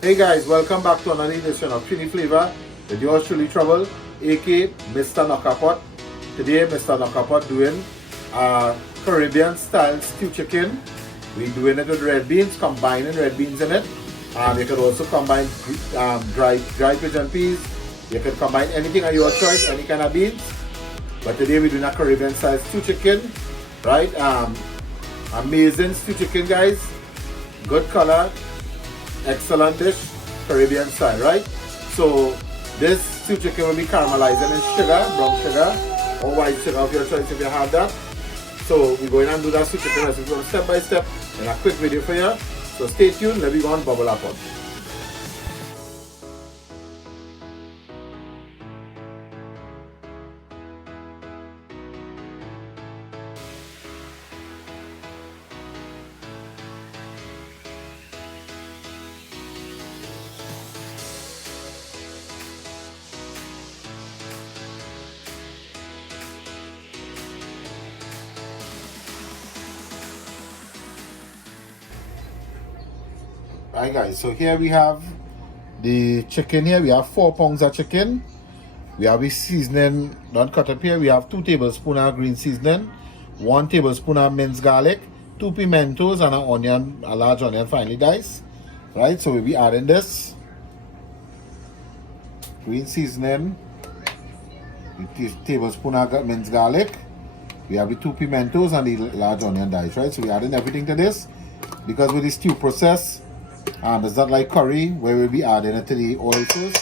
Hey guys, welcome back to another edition of Trini Flavor with yours truly Trouble, aka Mr. Knockapot. Today, Mr. Knockapot doing Caribbean style stew chicken. We're doing it with red beans, combining red beans in it. You could also combine dry pigeon peas. You could combine anything of your choice, any kind of beans. But today we're doing a Caribbean style stew chicken, right? Amazing stew chicken, guys. Good color. Excellent dish, Caribbean style, right? So this stew chicken will be caramelizing in sugar, brown sugar or white sugar of your choice if you have that. So we're going and do that stew chicken recipe step by step in a quick video for you. So stay tuned, let me go and bubble up on. Alright guys, so here we have the chicken here. We have 4 pounds of chicken. We have the seasoning done cut up here. We have 2 tablespoons of green seasoning, 1 tablespoon of minced garlic, 2 pimentos and an onion, a large onion finely diced. Right, so we'll be adding this green seasoning, the tablespoon of minced garlic. We have the 2 pimentos and the large onion diced, right? So we're adding everything to this because with the stew process, it's not like curry where we'll be adding it to the oysters.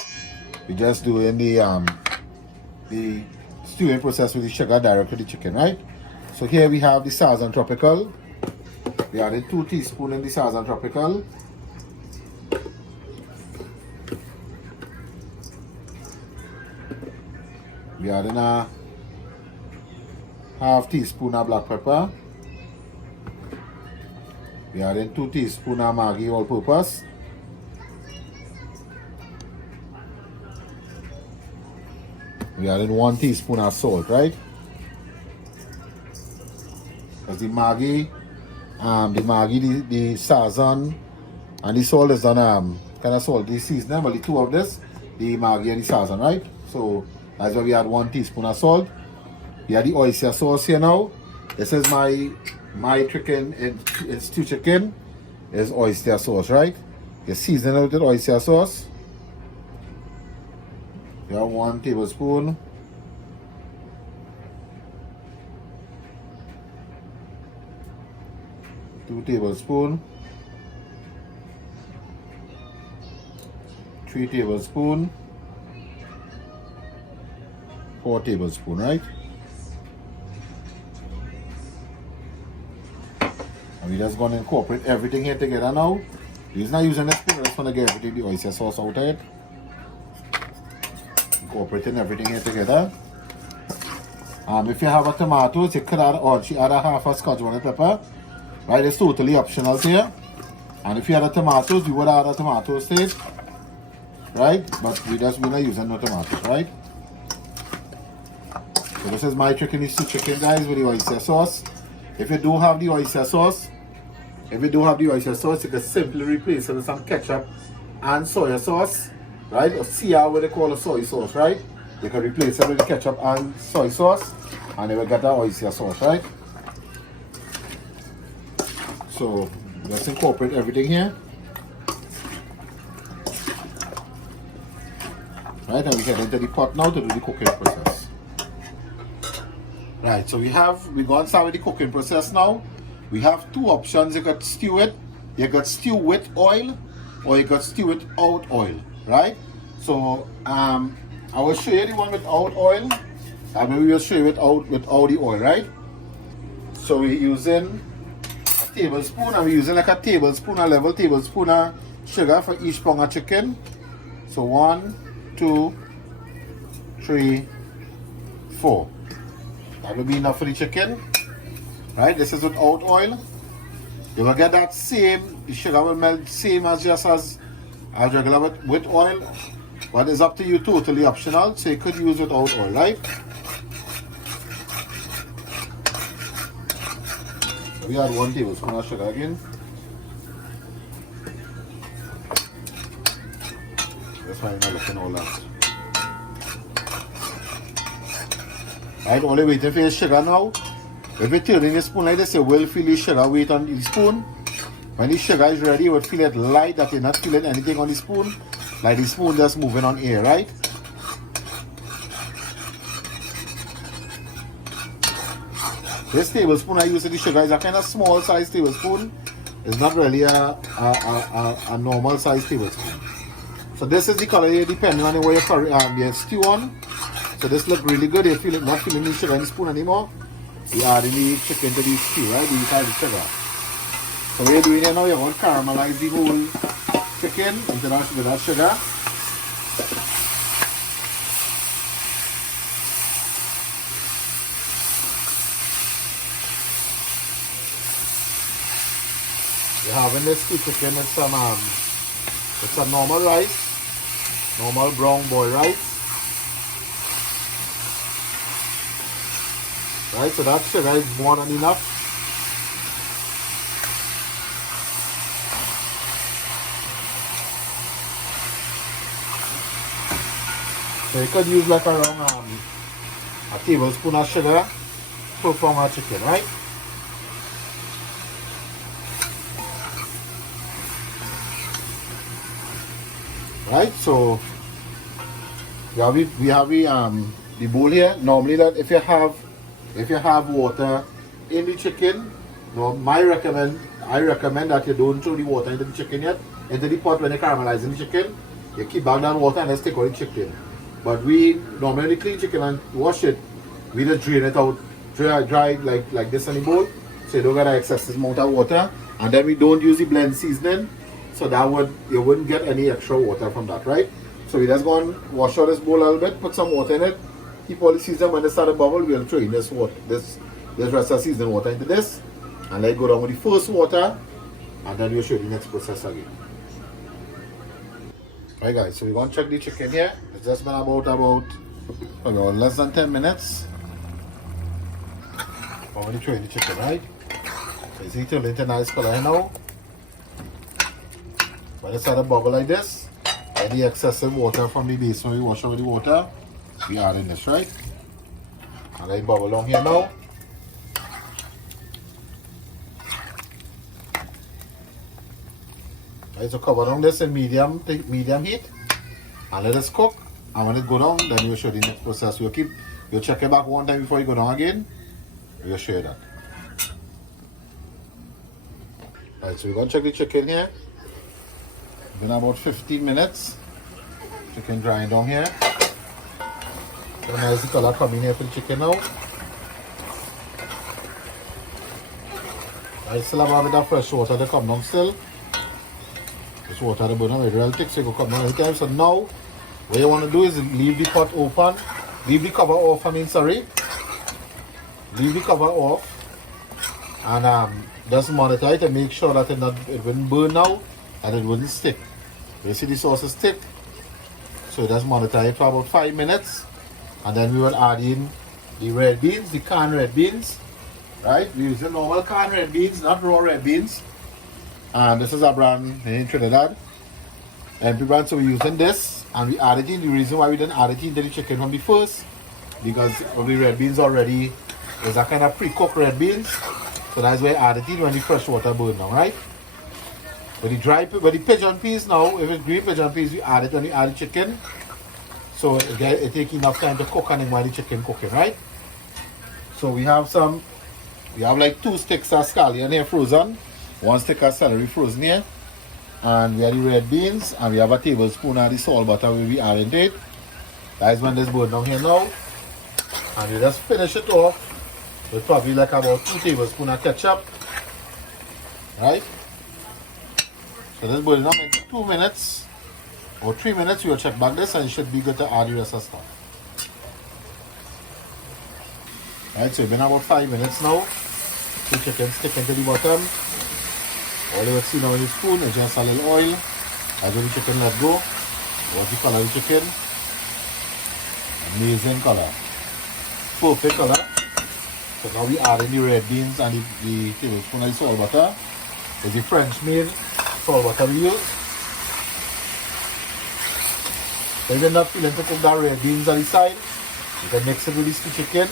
We're just doing the stewing process with the sugar direct to the chicken, right? So here we have the Sazon Tropical. We added 2 teaspoons in the Sazon Tropical. We adding a half teaspoon of black pepper. We adding 2 teaspoons of Maggie all-purpose. We adding 1 teaspoon of salt, right? Because the Maggie, the Sazon, and the salt is done kind of salty seasoning, but the two of this, the Maggie and the Sazon, right? So that's why we add 1 teaspoon of salt. We add the oyster sauce here now. This is my chicken in stew chicken is oyster sauce, right? You season it with oyster sauce. You have 1 tablespoon. Two tablespoons. 3 tablespoons. 4 tablespoons, right? We're just going to incorporate everything here together now. We're not using a spoon, we're just going to get everything, the oyster sauce out of it. Incorporating everything here together. If you have a tomatoes, you could add, or she add a half a scotch bonnet pepper. Right, it's totally optional here. And if you had a tomatoes, you would add a tomato stage. Right, but we're not using no tomatoes, right? So this is my chicken stew chicken, guys, with the oyster sauce. If you do have the oyster sauce, you can simply replace it with some ketchup and soy sauce, right? Or CR, what they call a soy sauce, right? You can replace it with the ketchup and soy sauce, and you will get the oyster sauce, right? So let's incorporate everything here, right? And we head into the pot now to do the cooking process. Right, so we're going to start with the cooking process now. We have 2 options. You could stew it. You could stew with oil, or you could stew without oil, right? So I will show you the one without oil, and maybe we'll show you without the oil, right? So we're using a tablespoon, and we're using like a tablespoon, a level tablespoon of sugar for each pound of chicken. So 1, 2, 3, 4. That will be enough for the chicken, right? This is without oil. You will get that the sugar will melt same as regular with oil, but it's up to you, totally optional. So you could use without oil, right? We add 1 tablespoon of sugar again. That's why I'm not looking all that. Right, only waiting for your sugar now. If you turn in the spoon like this, you will feel the sugar weight on the spoon. When the sugar is ready, you will feel it light, that you're not feeling anything on the spoon. Like the spoon just moving on air, right? This tablespoon I use for the sugar is a kind of small size tablespoon. It's not really a normal size tablespoon. So this is the color here depending on the way you stew on. So this look really good. You feel it, not feeling the sugar in the spoon anymore. You add in the chicken to the stew, right? You add the sugar. So what you're doing here now, you're going to caramelize the whole chicken into that with that sugar. You're having this stew chicken with some normal rice, normal brown boiled rice. Right, so that sugar is more than enough. So you could use like around a tablespoon of sugar per pound of chicken, right? Right, so we have the bowl here. Normally, that if you have water in the chicken, no, I recommend that you don't throw the water into the chicken yet, into the pot when you're caramelizing the chicken. You keep back that water and let's take out the chicken. But we normally clean chicken and wash it. We just drain it out, dry like this in the bowl, so you don't get an excessive amount of water. And then we don't use the blend seasoning, so that you wouldn't get any extra water from that, right? So we just go and wash out this bowl a little bit, put some water in it. Keep all the season. When they start to bubble, we'll throw in this water, this rest of seasoning water into this, and let it go down with the first water, and then we'll show you the next process again. Right guys, so we're going to check the chicken here. It's just been about less than 10 minutes. I'm going to throw in the chicken, right? So you see it turning into a nice color now. When it start to bubble like this, any excessive water from the base, so we wash out the water, we add in this, right? And let it bubble down here now. Right, so cover down this in medium heat and let it cook. And when it go down, then we'll show you the next process. We'll check it back one time before you go down again. We'll show you that. Right, so we're going to check the chicken here. Been about 15 minutes. Chicken drying down here. So nice the color coming here for the chicken now. I still have a bit of fresh water to come down still. This water the burner is real thick, so you can come down every time. So now what you want to do is leave the pot open. Leave the cover off, Leave the cover off. And just monitor it and make sure that it wouldn't burn now and it wouldn't stick. You see the sauce is thick. So just monitor it for about 5 minutes. And then we will add in the red beans, the canned red beans. Right? We use the normal canned red beans, not raw red beans. And this is a brand in Trinidad. MP brand, so we're using this. And we added in. The reason why we didn't add it into the chicken from the first, because of the red beans already is a kind of pre-cooked red beans. So that's why I added in when the fresh water burn now, right? But the pigeon peas now, if it's green pigeon peas, we add it when we add the chicken. So it takes enough time to cook and while the chicken cooking, right? So we have like 2 sticks of scallion here frozen, 1 stick of celery frozen here, and we have the red beans, and we have a tablespoon of the salt butter where we add into it. That's when this burn down here now. And we just finish it off with probably like about 2 tablespoons of ketchup. Right? So this boiling down in 2 minutes or 3 minutes. We will check back this and it should be good to add the rest of stuff. Right, so it's been about 5 minutes now. The chicken stick into the bottom. All you will see now in the spoon is just a little oil. As when the chicken let go. Watch the color of the chicken. Amazing color. Perfect color. So now we add in the red beans and the tablespoon of the salt butter. It's the French made salt butter we use. If you're not feeling to cook that red beans on the side, you can mix it with the stew chicken.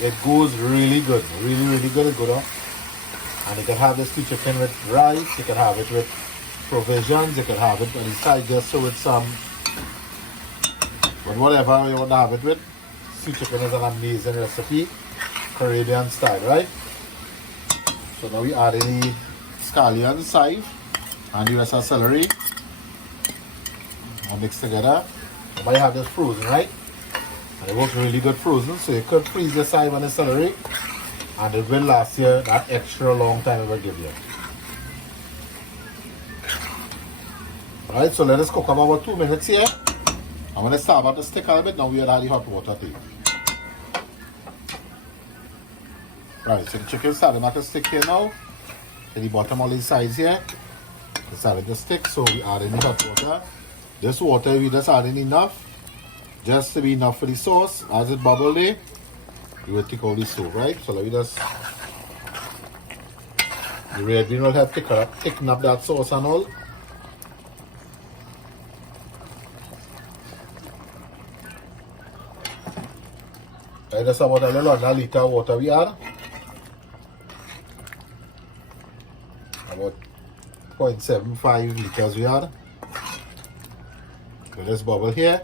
It goes really good. Really good. It's good. And you can have the stew chicken with rice. You can have it with provisions. You can have it on the side just so with some, but whatever you want to have it with. Stew chicken is an amazing recipe, Caribbean style, right? So now we add in the scallions, side, and the rest of celery, and mix together. You might have this frozen, right? And it works really good frozen, so you could freeze the side and the celery, and it will last you that extra long time it will give you. Alright, so let us cook about 2 minutes here. I'm going to start about to stick a little bit. Now we add the hot water too. Right, so the chicken starting to stick here now. To the bottom of the sides here. It's starting to stick, so we add in the hot water. This water we just add in enough. Just to be enough for the sauce. As it bubbles there, you will take all the soup, right? So let me just... The red bean will help thicken up that sauce and all. Right, that's about a little under a liter of water we add. About 0.75 liters we add. So this bubble here.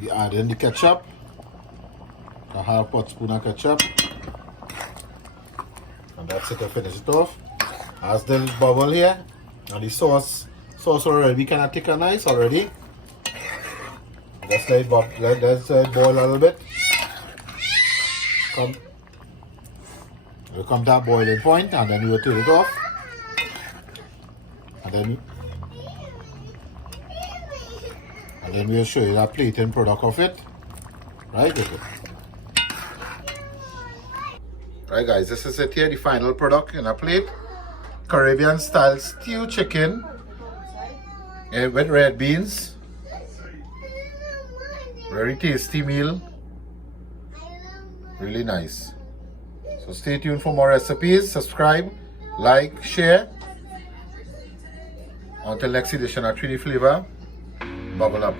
We add in the ketchup. A half pot spoon of ketchup. And that's it to finish it off. As the bubble here. And the sauce already kind of thick and nice already. Just let it boil a little bit. We'll come to that boiling point and then we will take it off. And then we'll show you that plating product of it. Right? Right guys, this is it here, the final product in a plate. Caribbean style stew chicken with red beans. Very tasty meal. Really nice. So stay tuned for more recipes. Subscribe, like, share. Until next edition of Trini Flavor. Bubble up.